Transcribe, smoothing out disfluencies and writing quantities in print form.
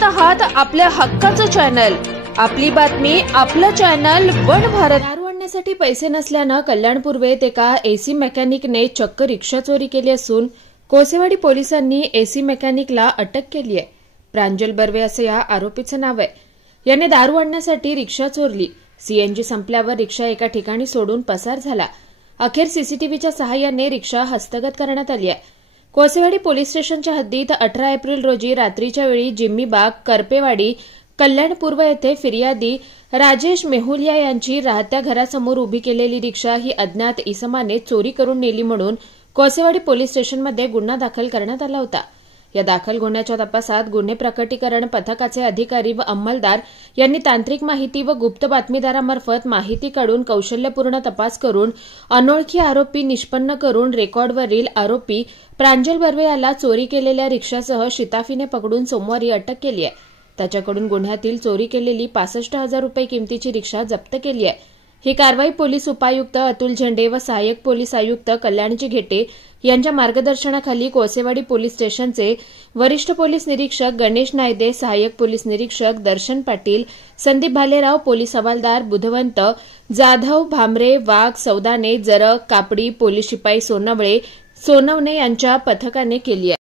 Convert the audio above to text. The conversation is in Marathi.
पाहत आहात आपल्या हक्काचं चॅनल, आपली बातमी, आपलं चॅनल वन भारत। दारू आणण्यासाठी पैसे नसल्यानं कल्याण पूर्वेत एका एसी मेकॅनिकने चक्क रिक्षा चोरी केली असून कोसेवाडी पोलिसांनी एसी मेकॅनिकला अटक केली आहे। प्रांजल बर्वे असं या आरोपीचं नाव आहे। याने दारू आणण्यासाठी रिक्षा चोरली। सीएनजी संपल्यावर रिक्षा एका ठिकाणी सोडून पसार झाला। अखेर सीसीटीव्हीच्या सहाय्याने रिक्षा हस्तगत करण्यात आली आहे। कोसेवाडी पोलीस स्टेशनच्या हद्दीत 18 एप्रिल रोजी रात्रीच्या वेळी जिम्मी बाग, करपेवाडी, कल्याण पूर्व येथे फिर्यादी राजेश मेहुलिया यांची राहत्या घरासमोर उभी केलेली रिक्षा ही अज्ञात इसमाने चोरी करून नेली म्हणून कोसेवाडी पोलीस स्टेशनमध्ये गुन्हा दाखल करण्यात आला होता। या दाखल गुन्ह्याच्या तपासात गुन्हे प्रकटीकरण पथकाचे अधिकारी व अंमलदार यांनी तांत्रिक माहिती व गुप्त बातमीदारामार्फत माहिती काढून कौशल्यपूर्ण तपास करून अनोळखी आरोपी निष्पन्न करून रेकॉर्डवरील आरोपी प्रांजल बर्वे याला चोरी केलेल्या रिक्षासह शिताफीने पकडून सोमवारी अटक केली आहे। त्याच्याकडून गुन्ह्यातील चोरी केलेली 65,000 रुपये किमतीची रिक्षा जप्त केली आहे। ही कारवाई पोलीस उपायुक्त अतुल झेंडे व सहाय्यक पोलीस आयुक्त कल्याणजी घेटे यांच्या मार्गदर्शनाखाली कोसेवाडी पोलीस स्टेशनचे वरिष्ठ पोलीस निरीक्षक गणेश नायदे, सहाय्यक पोलीस निरीक्षक दर्शन पाटील, संदीप भालेराव, पोलीस हवालदार बुधवंत जाधव, भामरे, वाघ, सौदाने, जरक, कापडी, पोलीस शिपाई सोनवणे यांच्या पथकाने केली आहे।